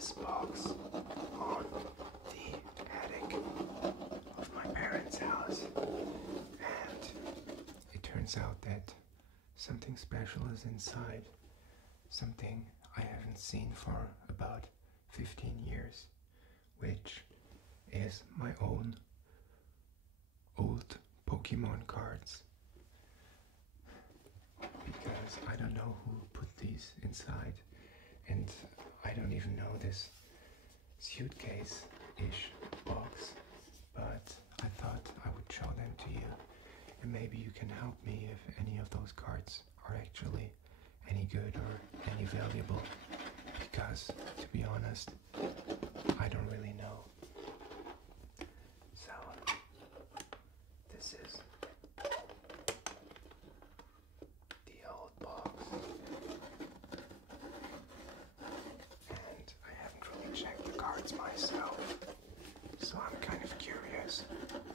this box on the attic of my parents' house, and it turns out that something special is inside, something I haven't seen for about 15 years, which is my own old Pokemon cards. Because I don't know who put these inside, and I don't even know this suitcase-ish box, but I thought I would show them to you, and maybe you can help me if any of those cards are actually any good or any valuable, because to be honest, I don't really know. So this is the old box, and I haven't really checked the cards myself, so I'm kind of curious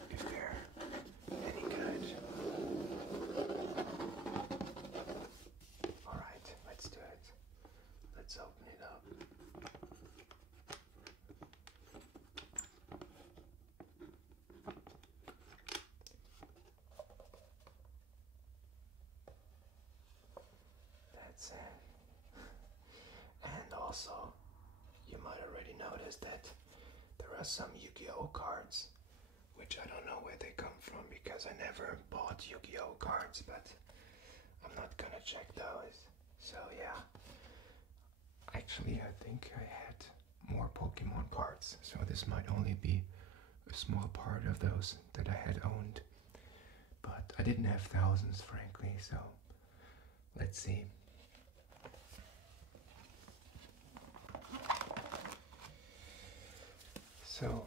if they're any good. Alright, let's do it. Let's open it up. That's it. And also, you might already notice that there are some Yu-Gi-Oh cards, which I don't know where they come from because I never bought Yu-Gi-Oh cards, but I'm not gonna check those. So yeah, actually I think I had more Pokemon cards, so this might only be a small part of those that I had owned, but I didn't have thousands, frankly, so let's see. So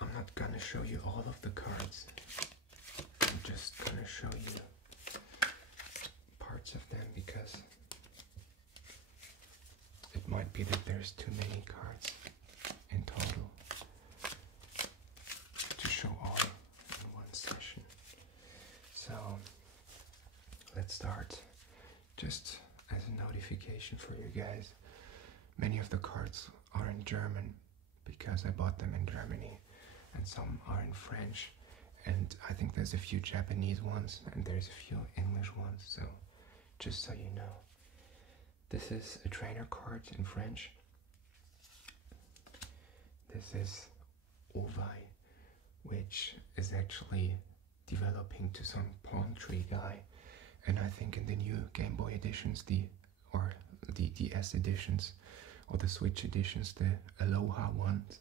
I'm not gonna show you all of the cards, I'm just gonna show you parts of them because it might be that there's too many cards in total to show all in one session. So let's start. Just as a notification for you guys, many of the cards are in German because I bought them in Germany, and some are in French, and I think there's a few Japanese ones and there's a few English ones, so just so you know. This is a trainer card in French. This is Ovai, which is actually developing to some palm tree guy, and I think in the new Game Boy editions, the DS editions, or the Switch editions, the Aloha ones,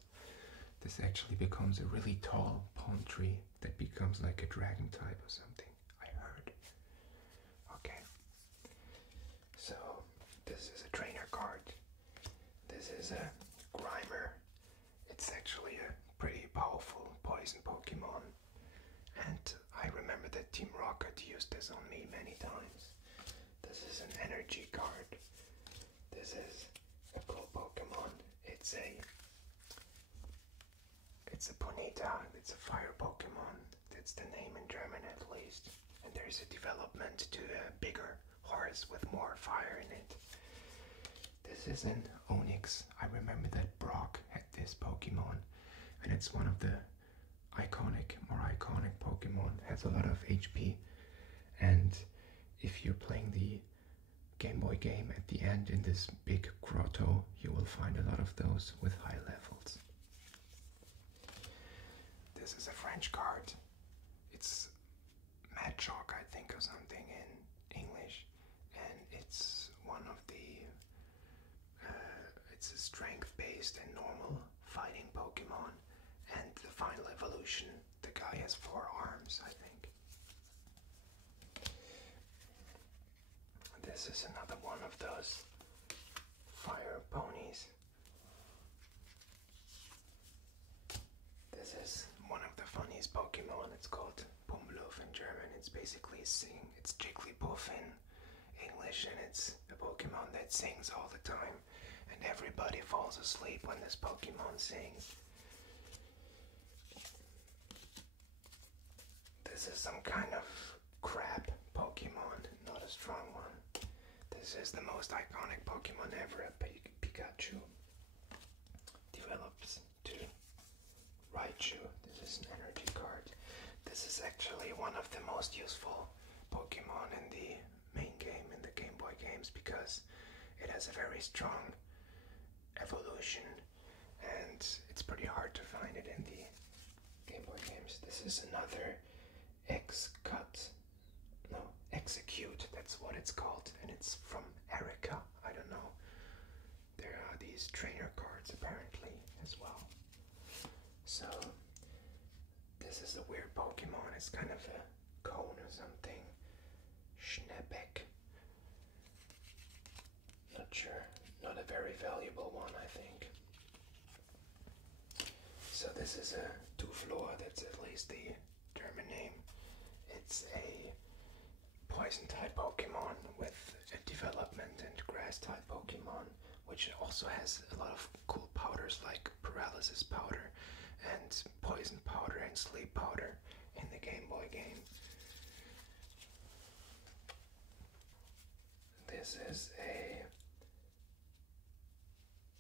this actually becomes a really tall palm tree that becomes like a dragon type or something, I heard. Okay, so this is a trainer card. This is a Grimer. It's actually a pretty powerful poison Pokemon, and I remember that Team Rocket used this on me many times. This is an energy card. This is a cool Pokemon. It's a Ponyta. It's a fire Pokemon. That's the name in German at least. And there's a development to a bigger horse with more fire in it. This is an Onix. I remember that Brock had this Pokemon, and it's one of the more iconic Pokemon. It has a lot of HP, and if you're playing the Game Boy game at the end in this big grotto, you will find a lot of those with high levels. This is a French card. It's Matchok, I think, or something in English, and it's one of the it's a strength-based and normal fighting Pokemon, and the final evolution, the guy has 4 arms, I think. This is another one of those fire ponies. This is one of the funniest Pokemon. It's called Pummeluff in German. It's basically it's Jigglypuff in English, and it's a Pokemon that sings all the time, and everybody falls asleep when this Pokemon sings. This is some kind of crab Pokemon, not a strong one. This is the most iconic Pokemon ever, a Pikachu. Pikachu. This is an energy card. This is actually one of the most useful Pokemon in the main game, in the Game Boy games, because it has a very strong evolution, and it's pretty hard to find it in the Game Boy games. This is another Execute, that's what it's called, and it's from Erica. I don't know. There are these trainer cards apparently as well. So this is a weird Pokemon. It's kind of a cone or something. Schneebeck. Not sure. Not a very valuable one, I think. So this is a Tuflor. That's at least the German name. It's a poison type Pokemon with a development and grass type Pokemon, which also has a lot of cool powders like paralysis powder and poison powder and sleep powder in the Game Boy game. This is a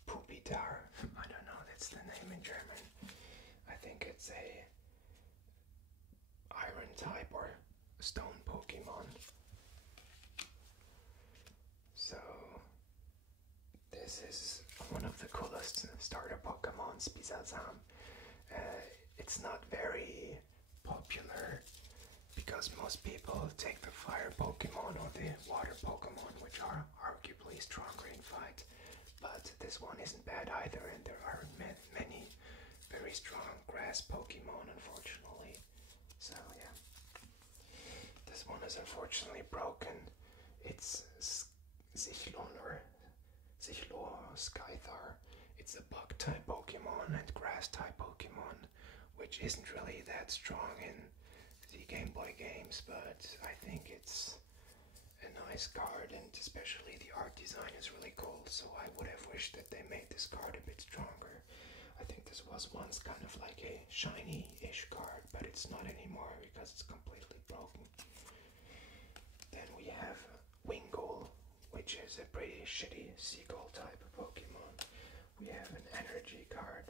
Pupitar. I don't know, that's the name in German. I think it's a iron type or stone Pokemon. So this is one of the coolest starter Pokemons, Bisasam. It's not very popular because most people take the fire Pokemon or the water Pokemon, which are arguably stronger in fight. But this one isn't bad either, and there are many very strong grass Pokemon, unfortunately. So yeah, this one is unfortunately broken. It's Zichlon or Skythar. It's a bug type Pokemon and grass type Pokemon, which isn't really that strong in the Game Boy games, but I think it's a nice card, and especially the art design is really cool, so I would have wished that they made this card a bit stronger. I think this was once kind of like a shiny-ish card, but it's not anymore because it's completely broken. Then we have Wingull, which is a pretty shitty seagull type of Pokemon. We have an energy card.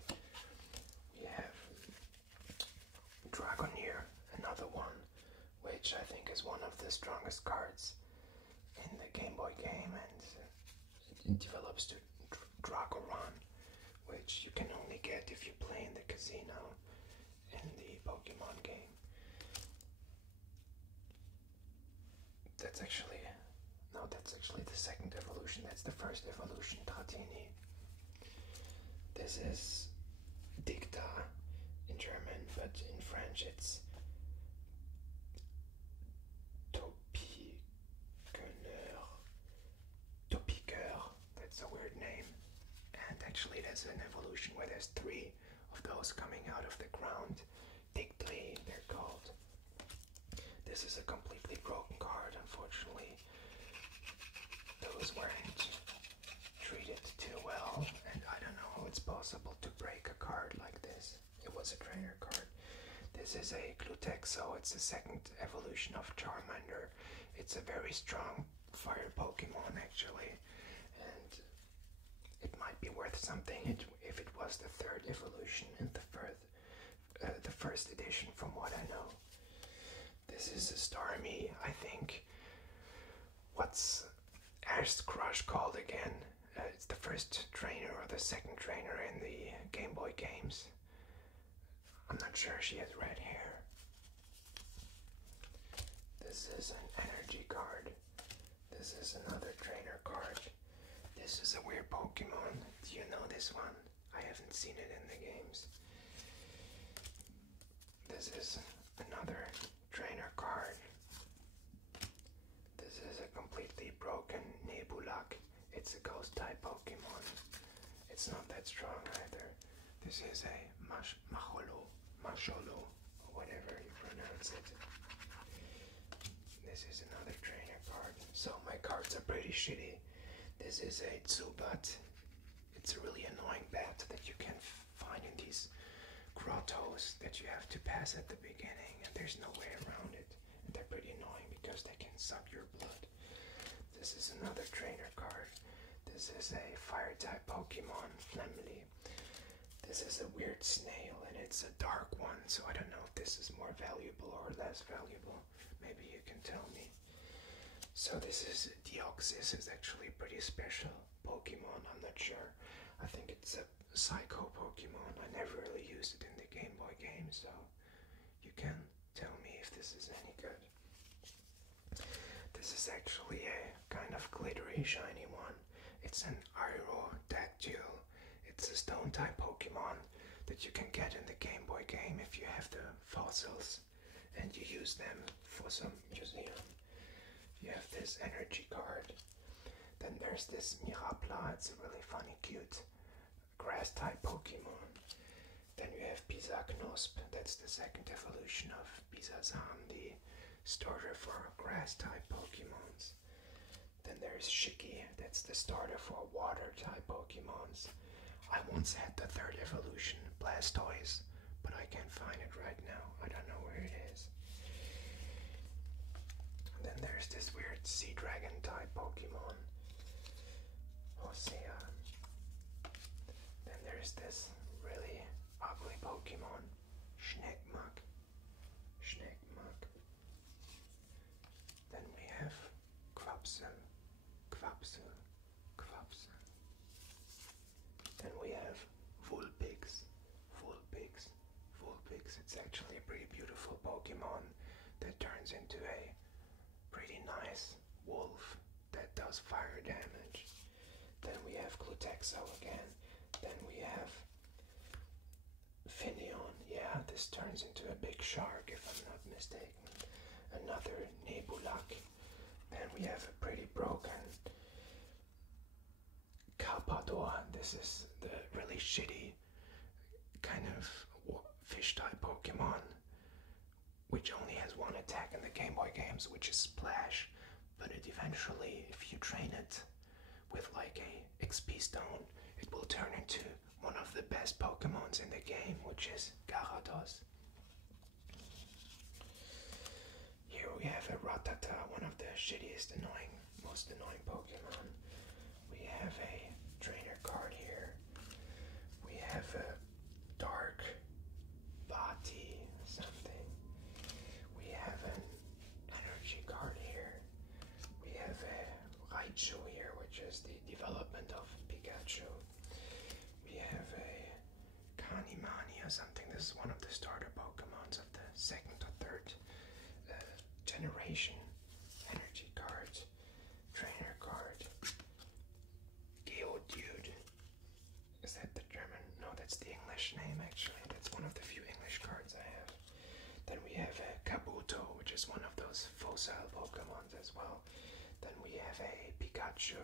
We have Dragoneer, another one, which I think is one of the strongest cards in the Game Boy game, and it develops to Dragoran, which you can only get if you play in the casino in the Pokemon game. That's actually the second evolution. That's the first evolution, Dratini. This is Dicta in German, but in French it's Topiqueur. That's a weird name. And actually it has an evolution where there's 3 of those coming out of the ground. Dictli, they're called. This is a completely broken card, unfortunately. Those weren't treated too well, and I don't know how it's possible to break a card like this. It was a trainer card. This is a Glutexo. It's the second evolution of Charmander. It's a very strong fire Pokemon, actually, and it might be worth something if it was the third evolution in the first edition, from what I know. This is a Starmie, I think. What's Ash's Crush called again? It's the first trainer or the second trainer in the Game Boy games. I'm not sure. She has red hair. This is an energy card. This is another trainer card. This is a weird Pokemon. Do you know this one? I haven't seen it in the games. This is another trainer card. This is a completely broken Nebulak. It's a ghost type Pokemon. It's not that strong either. This is a Macholo, or whatever you pronounce it. This is another trainer card. So my cards are pretty shitty. This is a Zubat. It's a really annoying bat that you can find in these grottos that you have to pass at the beginning, and there's no way around it. And they're pretty annoying because they can suck your blood. This is another trainer card. This is a fire type Pokemon, Flamly. This is a weird snail and it's a dark one, so I don't know if this is more valuable or less valuable. Maybe you can tell me. So this is Deoxys, is actually a pretty special Pokemon, I'm not sure. I think it's a Psycho Pokemon. I never really used it in the Game Boy game, so you can tell me if this is any good. This is actually a kind of glittery, shiny one. It's an Aerodactyl. It's a stone type Pokemon that you can get in the Game Boy game if you have the fossils and you use them for some museum. You have this energy card. Then there's this Mirapla. It's a really funny, cute grass type Pokemon. Then you have Pisaknosp. That's the second evolution of Bisazan, the starter for grass type Pokemons. Then there's Shiki. That's the starter for water type Pokemons. I once had the third evolution, Blastoise, but I can't find it right now. I don't know where it is. And then there's this weird sea dragon type Pokemon, Hosea. Then there's this really ugly Pokemon, Schneckmug. Then we have Quapsel. Then we have Vulpix. It's actually a pretty beautiful Pokemon that turns into a pretty nice wolf that does fire damage. Then we have Glutexo again. Then we have Finneon. Yeah, this turns into a big shark if I'm not mistaken. Another Nebulak. Then we have a pretty broken Carpador. This is the really shitty kind of fish type Pokemon, which only has one attack in the Game Boy games, which is Splash. But it eventually, if you train it with like a XP stone, it will turn into one of the best Pokemons in the game, which is Gyarados. Here we have a Rattata, one of the shittiest most annoying Pokemon. We have a trainer card here. We have a Dark Bati something. We have an energy card here. We have a Raichu here, which is the development of Pikachu. We have a Kanimani or something. This is one of the starter Pokemons of the second or third generation. Energy card, trainer card, Geodude. Is that the German? No, that's the English name actually. That's one of the few English cards I have. Then we have a Kabuto, which is one of those fossil Pokemons as well. Then we have a Pikachu.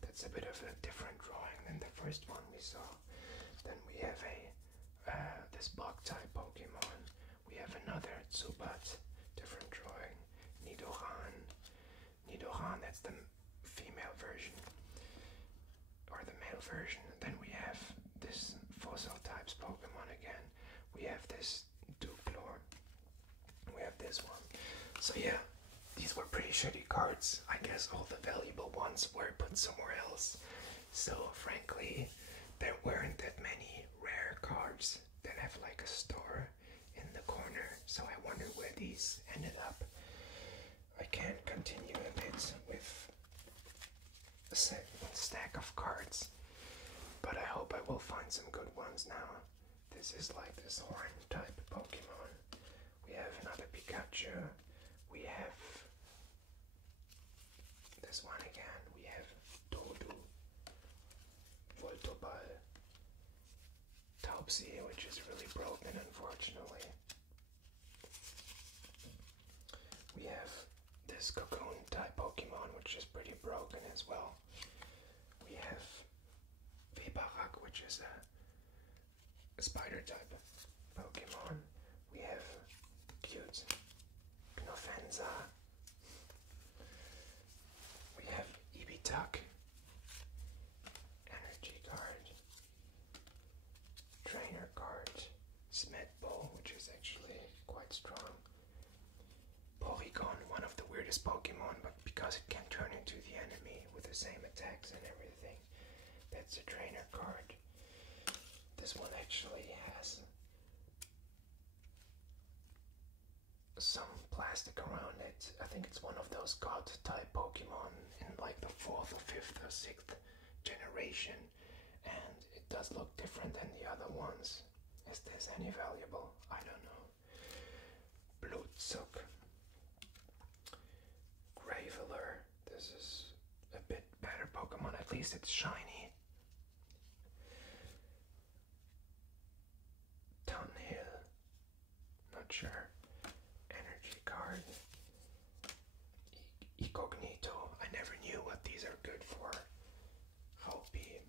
That's a bit of a different drawing than the first one we saw. Then we have a this bug type Pokemon. We have another Zubat, different drawing. Nidoran, that's the female version, or the male version. Then we have this fossil types Pokemon again. We have this Duclor. We have this one. So yeah, these were pretty shitty cards. I guess all the valuable ones were put somewhere else. So frankly, there weren't that many rare cards that have like a star in the corner. So I wonder where these ended up. I can continue a bit with a stack of cards, but I hope I will find some good ones now. This is like this horn type Pokemon. We have another Pikachu. We have this one again. We have Dodu, Voltoball, Taubsi, which is really broken unfortunately. We have this Cocoon type Pokemon, which is pretty broken as well. We have Webarak, which is a spider type Pokemon. We have cute Knofenza. We have Ibitak, energy card, trainer card, Smedbo, which is actually quite strong. Porygon, one of the weirdest Pokemon, but because it can turn into the enemy with the same attacks and everything. That's a trainer card. The This one actually has some plastic around it. I think it's one of those god type Pokemon in like the 4th or 5th or 6th generation, and it does look different than the other ones. Is this any valuable? I don't know. Blutzuk. Graveler. This is a bit better Pokemon, at least it's shiny. Tunhill. Not sure. Energy card. Incognito. I never knew what these are good for. Hopi.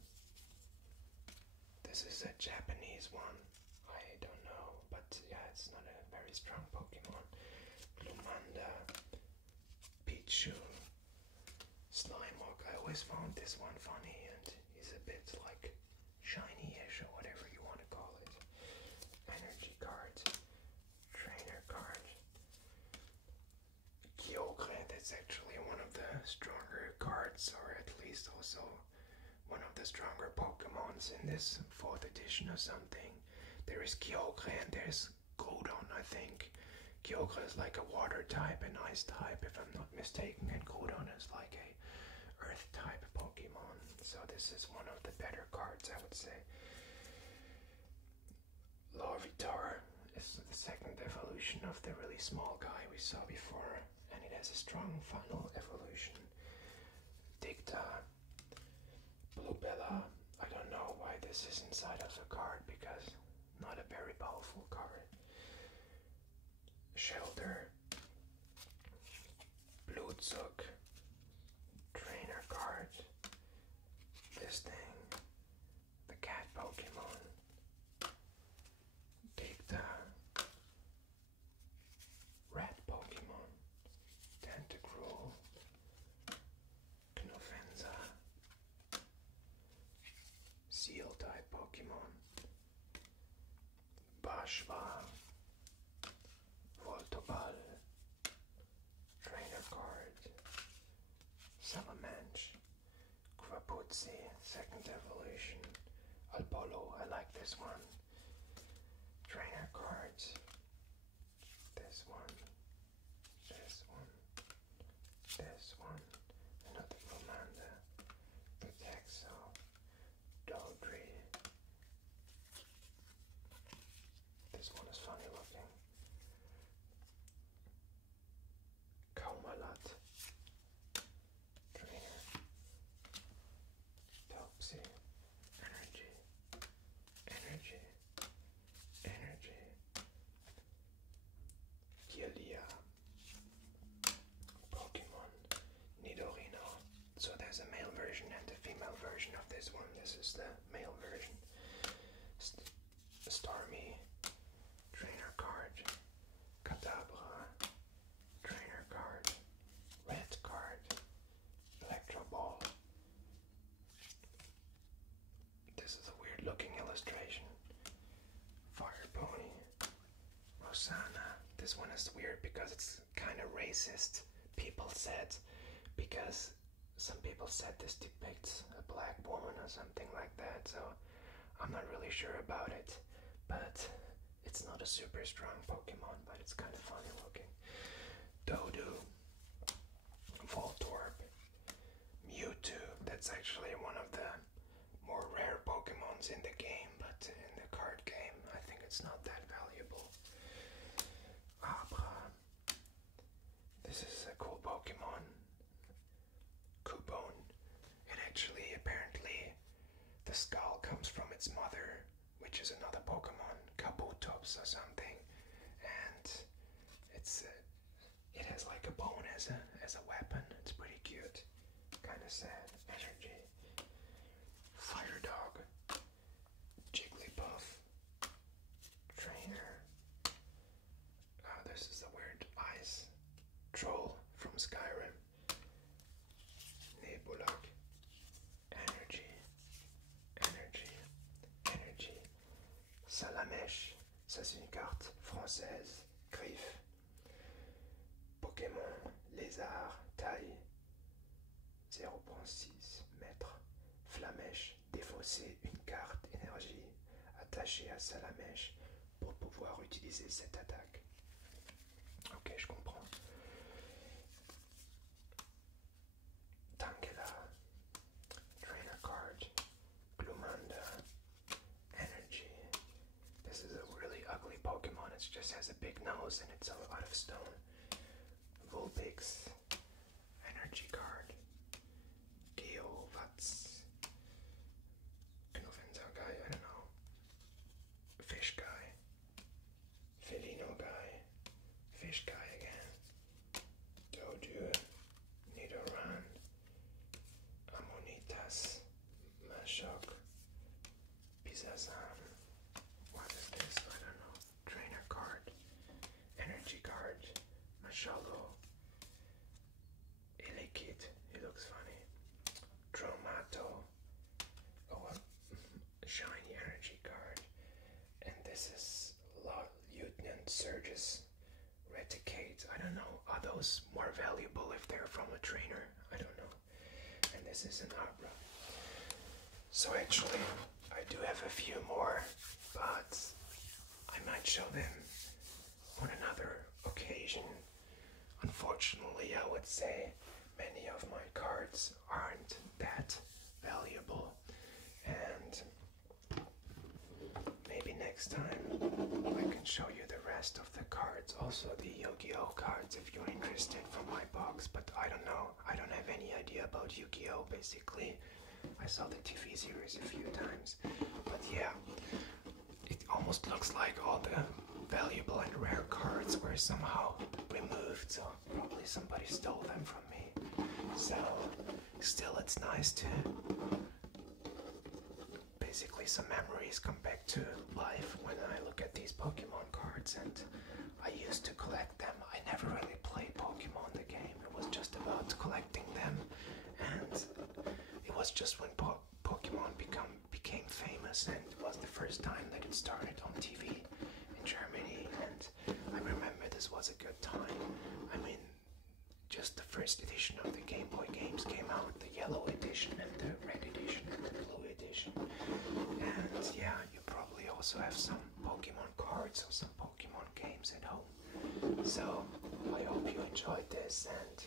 This is a Japanese one. I don't know, but yeah, it's not a very strong Pokemon. Glumanda. Pichu. Slimog. I always found this one funny, and he's a bit like shiny-ish or whatever you want to call it. Energy card. Trainer card. Kyogre, that's actually one of the stronger cards, or at least also one of the stronger Pokemons in this 4th edition or something. There is Kyogre and there's Groudon, I think. Kyogre is like a water type, an ice type, if I'm not mistaken, and Groudon is like a earth type Pokemon. So this is one of the better cards, I would say. Larvitar is the 2nd evolution of the really small guy we saw before, and it has a strong final evolution. Dicta. Bluebella. I don't know why this is inside of the card, because not a very powerful card. Shelter. Blutzuk. Trainer card. This thing. The cat Pokemon. Dicta. Rat Pokemon. Tentacruel. Knofenza. Seal type Pokemon. Bashva. Voltoball. Trainer card. Salamanche. Quapuzzi, 2nd evolution. Albolo, I like this one. Trainer cards. This one. This one. This one. Another Commander. Protexo. Dodri. This one is funny looking. Kaumalat. Trainer. Topsy. Energy. Energy. Energy. Kilia. Pokemon. Nidorino. So there's a male version and a female version of this one. This is the male version. Starmie. Trainer card. Kadabra. Trainer card. Red card. Electro Ball. This is a weird looking illustration. Fire Pony. Rosanna. This one is weird because it's kind of racist, people said, because some people said this depicts a black woman or something like that, so I'm not really sure about it, but it's not a super strong Pokemon, but it's kind of funny looking. Dodu. Voltorb. Mewtwo. That's actually one of the more rare Pokemons in the game, but in the card game, I think it's not that valuable. Abra. This is a cool Pokemon. Cubone. It actually, apparently, the skull comes from its mother, which is another Pokemon, Kabutops or something, and it has like a bone as a weapon. It's pretty cute. Kind of sad. Energy. Fire Dog. Jigglypuff. Trainer. This is the weird ice troll from Skyrim. Nebulak. Energy. Energy. Energy. Salamèche. Ça c'est une carte française. Griffe. Pokémon. Lézard. Taille. 0.6 mètres. Flamèche. Défausser une carte. Énergie. attaché à Salamèche pour pouvoir utiliser cette attaque. Ok, je comprends. Tangela, Trainer Card, Glumanda, Energy. This is a really ugly Pokemon. It just has a big nose and it's out of stone. Vulpix, Energy Card, Geovats, Knuffenza guy, I don't know. Fish guy, Felino guy, fish guy again. Dodu, Nidoran, Ammonitas, Mashok, Pizazan. What is this? I don't know. Trainer card, energy card, Mashalo, Elekid. He looks funny. Dromato. Oh, a shiny energy card. And this is Lieutenant Surges. Reticate. I don't know. Are those more valuable if they're from a trainer? I don't know. And this is an Abra. So actually, I do have a few more, but I might show them on another occasion. Unfortunately, I would say many of my cards aren't that valuable, and maybe next time I can show you the rest of the cards, also the Yu-Gi-Oh cards if you're interested from my box, but I don't know, I don't have any idea about Yu-Gi-Oh basically. I saw the TV series a few times, but yeah, it almost looks like all the valuable and rare cards were somehow removed, so probably somebody stole them from me. So still, it's nice to basically some memories come back to life when I look at these Pokemon cards, and I used to collect them. I never really played Pokemon the game. It was just about collecting them, and it was just when Pokemon became famous, and it was the first time that it started on TV in Germany, and I remember this was a good time. I mean, just the first edition of the Game Boy games came out, the yellow edition and the red edition and the blue edition. And yeah, you probably also have some Pokemon cards or some Pokemon games at home. So I hope you enjoyed this, and